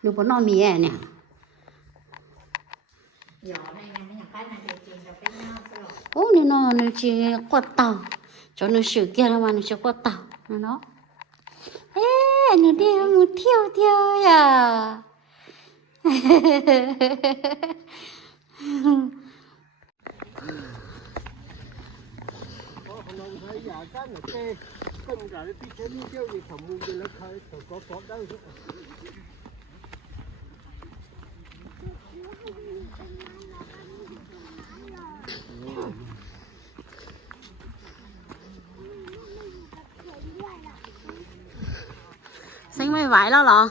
อยู่บนนอมีแอเนี่ยโอ้นี่นอนนี่จีกวดเต่าจนนี่สื่อเกี่ยวมันนี่จะกวดเต่าเนาะเอ๊ะนี่เดียวเที่ยวเที่ยวอ่ะ Hãy subscribe cho kênh Ghiền Mì Gõ Để không bỏ lỡ những video hấp dẫn 生咩坏咯咯？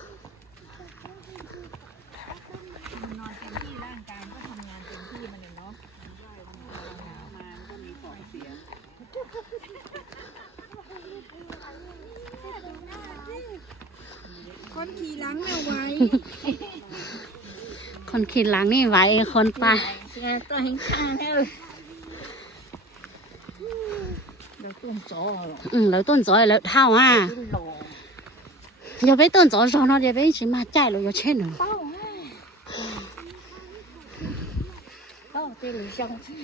ทีหลังนี่ไหวคนตายต้องหิ้งข้างแล้วต้นจออืมแล้วต้นจอแล้วเท่าอ่ะอย่าไปต้นจอจอเนาะอย่าไปชิมาใจเลยอย่าเช่นเนาะต้องเป็นหลังที่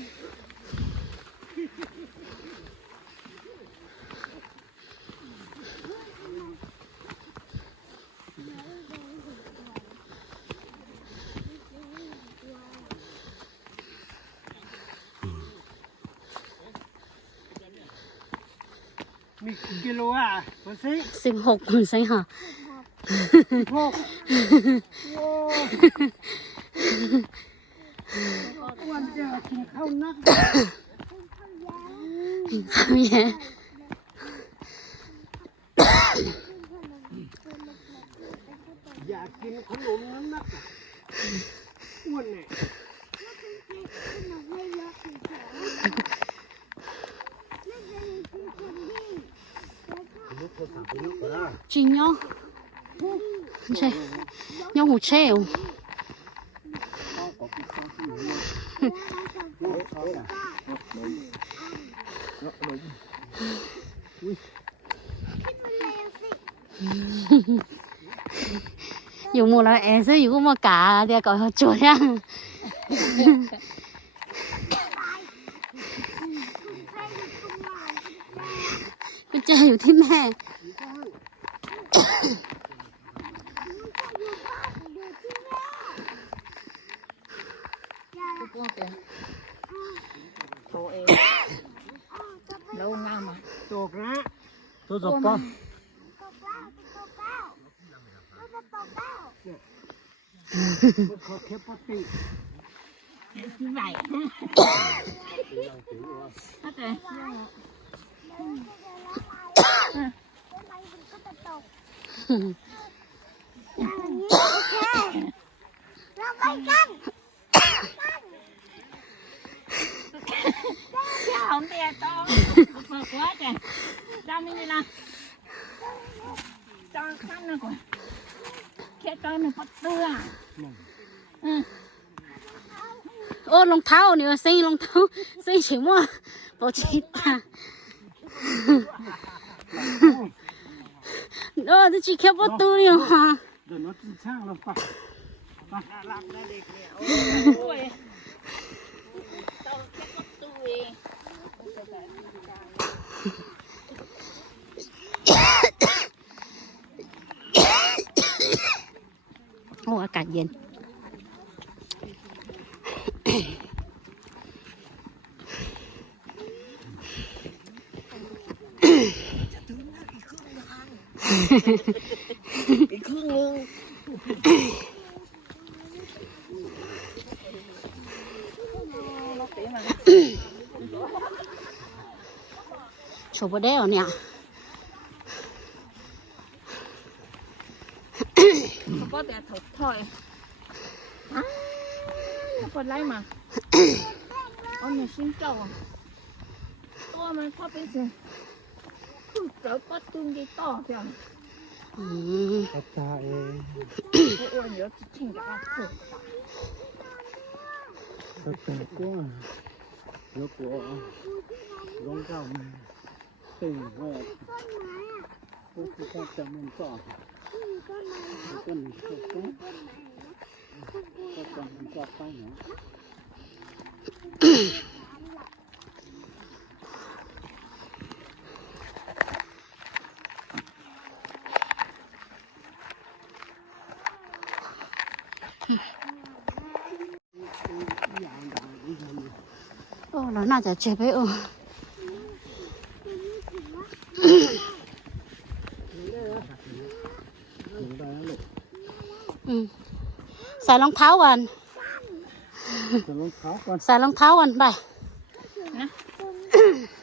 สิสิบหกคนใช่ค่ะพวกโอ้อ้วนจะกินข้าวนักข้าวแย่อยากกินขนมนั้นนักอะอ้วนเนี่ย chị nhó. Chê. Nhó hủ chèo à? dù mua là em sẽ dù có mà cả, thì cậu chua nha เอซอยู่ก็มากาเดี๋ยวก็จุดยังกุญแจอยู่ที่แม่ พวกแกโตเองแล้วงามอ่ะ ตกนะตัวจบป่ะมันขอแค่ปกติ ที่ไหน không tiền cho mà quá kìa cho mình đi nào cho khăn nữa của kia cho mình bắt tư à ô, lòng tháo nữa xây lòng tháo. Xây chỉ mua. Bỏ chị ta đó thì chỉ khéo bắt tư đi mà rồi nó chính xác luôn qua Ủa, cả diện อนหนึ่งปัดเสื้ออืม โอ้รองเท้าเนี่ยใส่รองเท้าใส่เฉียงว่าปอชิตาเออจะจีแค่ประตูเนี่ยฮะ เดี๋ยวรถช่างเราป่ะ โอ้ยเจ้าแค่ปัดตัวเอง โอ้อากาศเย็น อีกครึ่งนึง โชว์บได้เหรอเนี่ย เขาก็แต่ถดถอยอ้าวเปิดไ chở có tương đi to kìa ừ. nó của giống cầm tình về cũng cứ phát cho mình cỏ cần phải có có cần phải có phải nữa อบไปเนาะโอ้เราน่าจะเจ็บไปโอ้อืมใส่รองเท้าก่อนจะลงเท้าก่อนใส่รองเท้าก่อนไป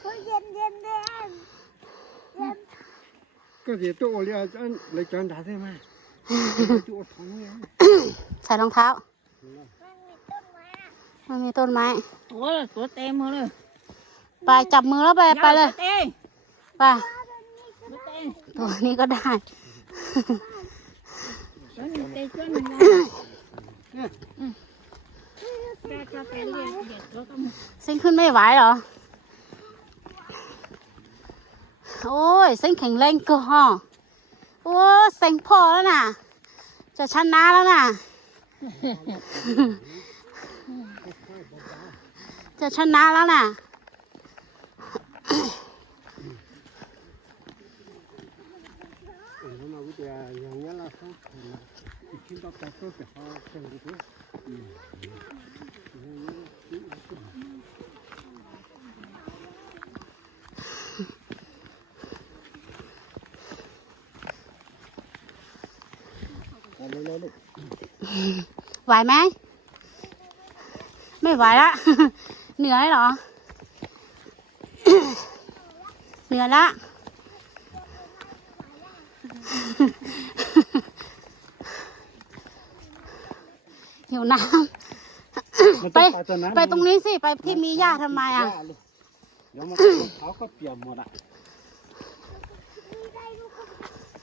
เฮ้ยเย็นเย็นเย็นเย็นก็เดี๋ยวตัวเรียนเลยจานด่าได้ไหมตัวท้องเนี่ยใส่รองเท้า มันมีต้นไม้อะมันมีต้นไม้ตัวตัวเต็มเลยไปจับมือแล้วไปไปเลยเต็มไปตัวเต็มตัวนี้ก็ได้ตัวนี้เต็มตัวนี้นะแกจะไปเรียนเด็กแล้วก็เส้นขึ้นไม่ไหวเหรอ โอ้ยเส้นแข็งแรงก็ห่อโอ้เส้นพอแล้วน่ะ จะชนะแล้วน่ะ จะชนะแล้วน่ะ ผมมาวิทยาอย่างนี้ละครับคิดต่อไปก็จะเขาเชิงดู ไหวไหม ไม่ไหวละ เหนื่อยเหรอ เหนื่อยละ หิวน้ำไป ไปตรงนี้สิ ไปที่มีหญ้าทำไมอะ เดี๋ยวมันเขาก็เปียกหมดอะมีได้ลูกก็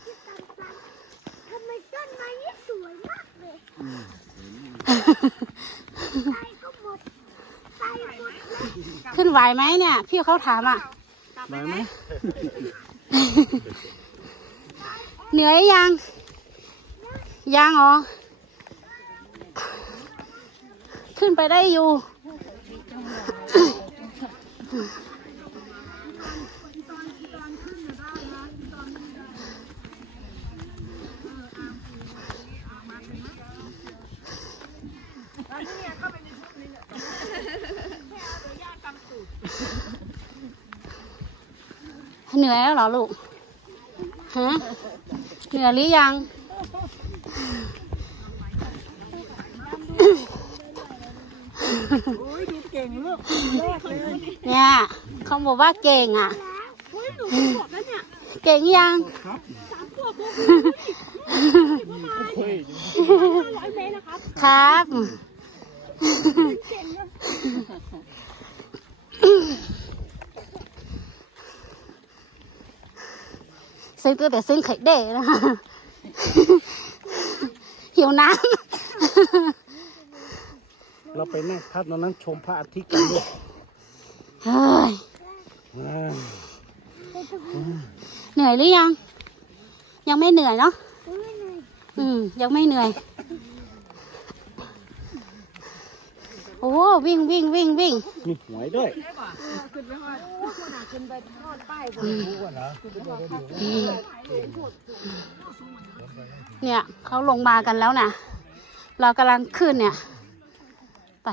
ที่ต่างๆทำไมต้นไม้นี่สวยมากเลยตายก็หมดตายหมดเลย ขึ้นไหวไหมเนี่ย พี่เขาถามอะ ไหวไหมเหนื่อยยัง ยังเหรอขึ้นไปได้อยู่ เหนื่อยแล้วเหรอลูกฮะเหนื่อยหรือยัง โอ้ยดูเก่งลูกแรกเลยเนี่ยเขาบอกว่าเก่งอะเฮ้ยหนูขวบแล้วเนี่ยเก่งยังสามขวบลูกเฮ้ยร้อยเมตรนะครับ ครับ เก่งนะ ซื้อตัวแต่ซื้อไข่เด้นะหิวน้เราไปนั่งพักตอนนั้นชมพระอาทิตย์กันด้วยำเฮ้ยเหนื่อยหรือยัง ยังไม่เหนื่อยเนาะไม่เหนื่อยอืมยังไม่เหนื่อย โอ้วิ่งวิ่งวิ่งวิ่งมีหวยด้วยเนี่ยเขาลงมากันแล้วนะเรากำลังขึ้นเนี่ยไป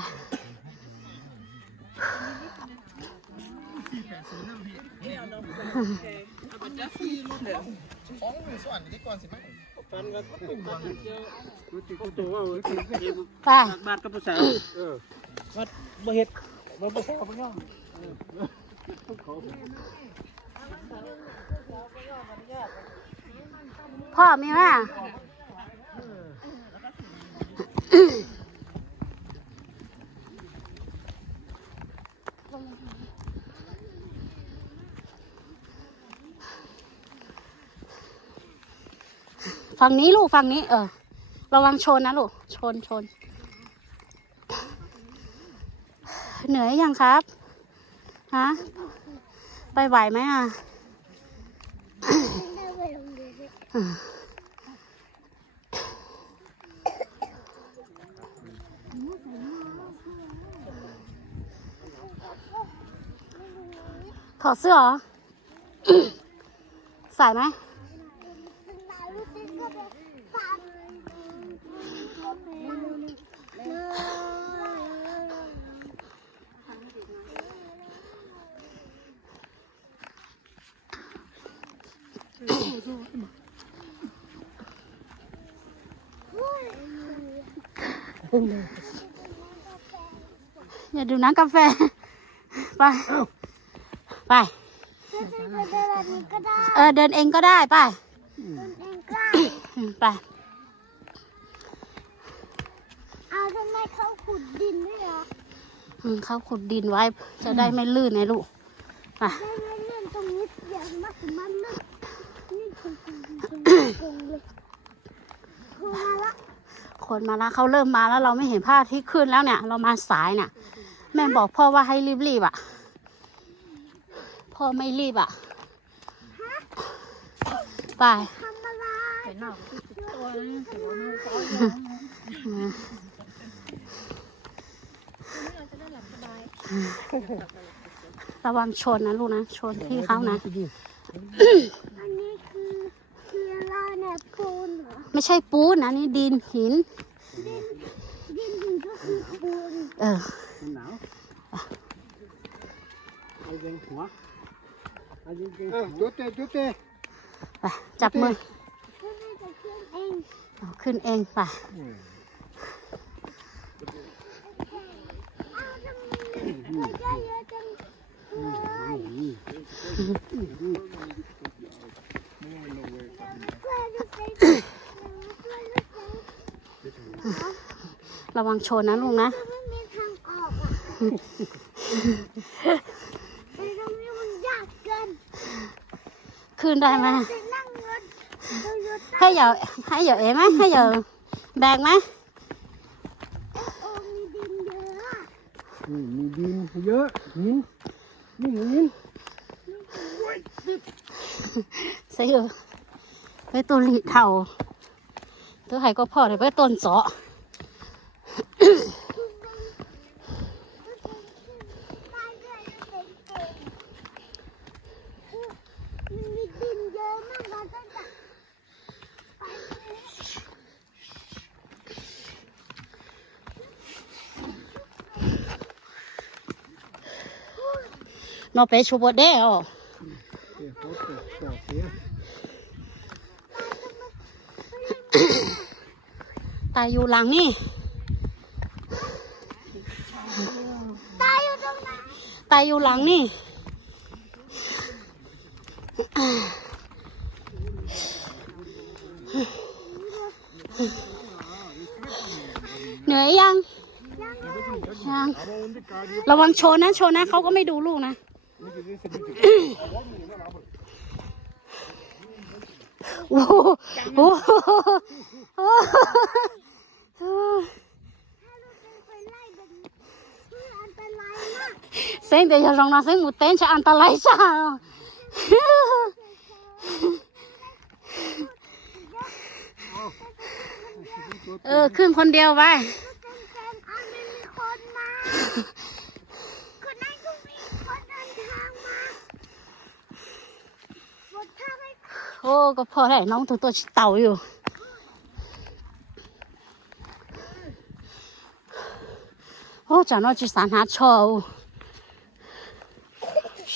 ฟันกันก็เป็นคนเจอรู้ติดตัวว่าเออไปบาทกับภาษาเออวัดบ่เฮ็ดบ่บ่พอบ่ย่อมพ่อมีไห ฝั่งนี้ลูกฝั่งนี้ เออ ระวังชนนะลูก ชนชน เหนื่อยอยังครับ ฮะ ไปไหวไหมอะถอดเสื้อใส่ไหม อย่าดื่มน้ำกาแฟ ไป ไปจะจะเดินแบบนี้ก็ได้เออเดินเองก็ได้ไปเดินเองก็ได้อืมไป เอาทำไมเขาขุดดินด้วยเหรออืมเขาขุดดินไว้จะได้ไม่ลื่นไงลูกไป ได้ไม่เลื่อนตรงนี้เสียงมากถึงมันเลื่อนนี่คงคงค งคงเลยคงมาละคนมาแล้วเขาเริ่มมาแล้วเราไม่เห็นพระอาทิตย์ขึ้นแล้วเนี่ย เรามาสายเนี่ยแม่บอกพ่อว่าให้รีบๆอะ พ่อไม่รีบอะ ไปทำอะไรไปหน้าก็ติดตัวนะถือว่ามันก็ยังระวังชนนะลูกนะ ชนพี่เขานะ อันนี้คือคืออะไรเนี่ย ปูนเหรอไม่ใช่ปูนนะนี่ดินหิน ดินหินก็คือปูนเออมันหนาวเอาเย็นหัวเอาเย็นเย็นหัวจุดเตะจุดเตะไปจับมือก็น่าจะขึ้นเองเอาขึ้นเองไปอ้าวทำไมมันเยอะเยอะจังเลยช่วยดูสิช่วยดูสิ ระวังชนนะลูกนะไม่มีทางออกอะไอ้ตรงนี้มันยากเกินขึ้นได้ไหมจะนั่งรถโตโยต้าให้เหยาให้เหยาเอ๋ไหมให้เหยาแบกไหมโอ้มีดินเยอะอะนี่มีดินเยอะหินนี่หิน ใส่เออ ไปตัวหลีเท่าตัวไห้ก็พอเลยไปต้นเสาะได้ด้วยเก่งๆมันมีดินเยอะมากเราต้องจะไปนอไปชูบดเด้อเดี๋ยวเขาตกต่อเสีย ตายอยู่หลังนี่ตายอยู่ตรงไหนตายอยู่หลังนี่เหนื่อยยังยังระวังชนนะชนนะเขาก็ไม่ดูลูกนะโอ้โหโอ้โห ถ้าเราเป็นคนไล่แบบนี้คืออันตรายมาก Sen de ya rong na sen mu ten cha antalai cha. เส้นเดียวรองน้อเส้นหมูเต้นชะอันตรายชาเออขึ้นคนเดียวไปโอ้ก็พอได้น้องตัวตัวเต่าอยู่โอ้จะน้องจะสานหาชอ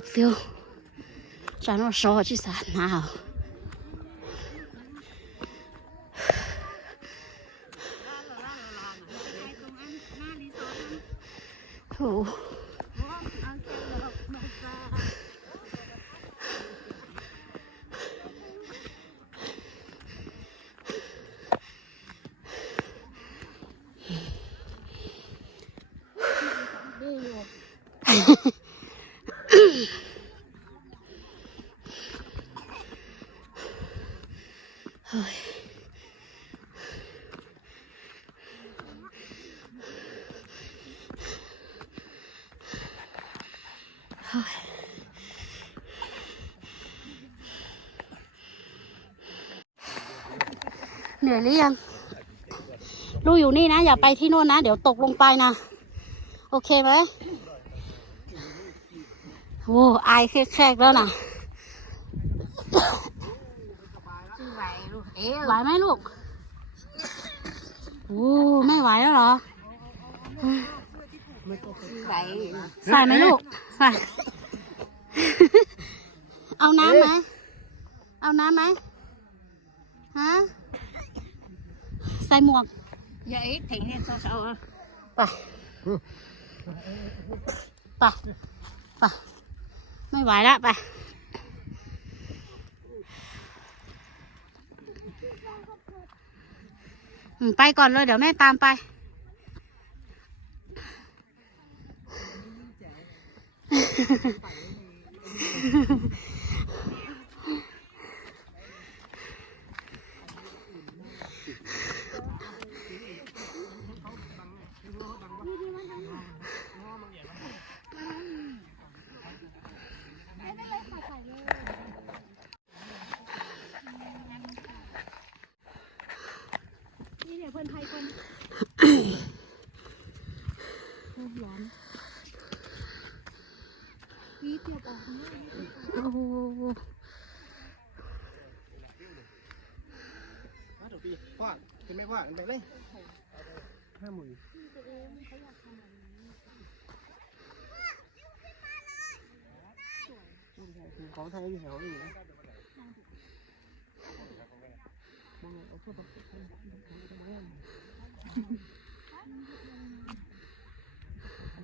丢只有转手，我去啥，拿。 เหนื่อยหรือยังลูกอยู่นี่นะ อย่าไปที่โน่นนะ เดี๋ยวตกลงไปนะ โอเคไหมโอ้อายแคกๆแล้วนะไหวไหมลูกโอ้ไม่ไหวแล้วเหรอใส่ไหมลูกใส่เอาน้ำไหมเอาน้ำไหมฮะ ใส่หมวกอย่าเอ๋ถึงเนี่ยเช้าๆอะไปไปไปไม่ไหวแล้วไปอืมไปก่อนเลยเดี๋ยวแม่ตามไป มาก โอ้โห มาถูกปีว่าเป็นไม่ว่าไปเลยห้าหมื่นของไทยอยู่แถวนี้นะ โอ้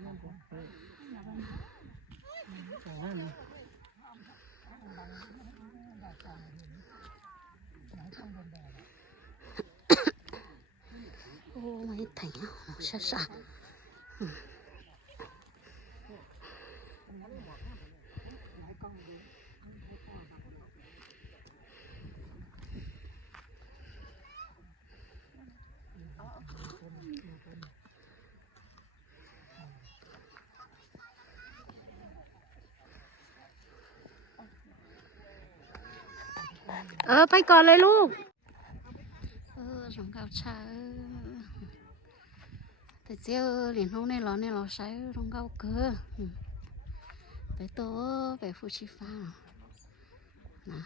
ไม่ ถึงอ่ะช้าช้าเออ ไปก่อนเลยลูก เออสงเขาช้าแต่เจ้าเหรียญห้องในร้อนในร้อใช้รองเก้าเกอไปโตไปฟูชิฟ้านะ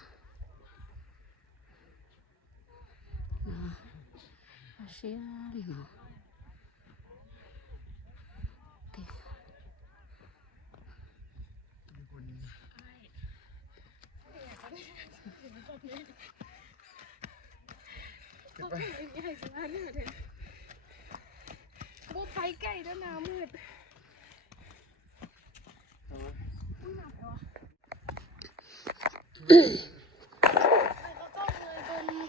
นะเสียเลยเนา บูไปใกล้แล้วน้ำมืด ครับไปก่อนเลย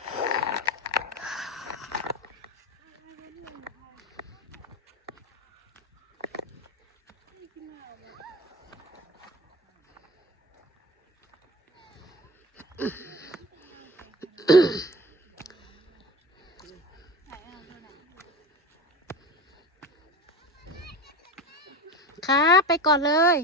เอ ก่อนเลย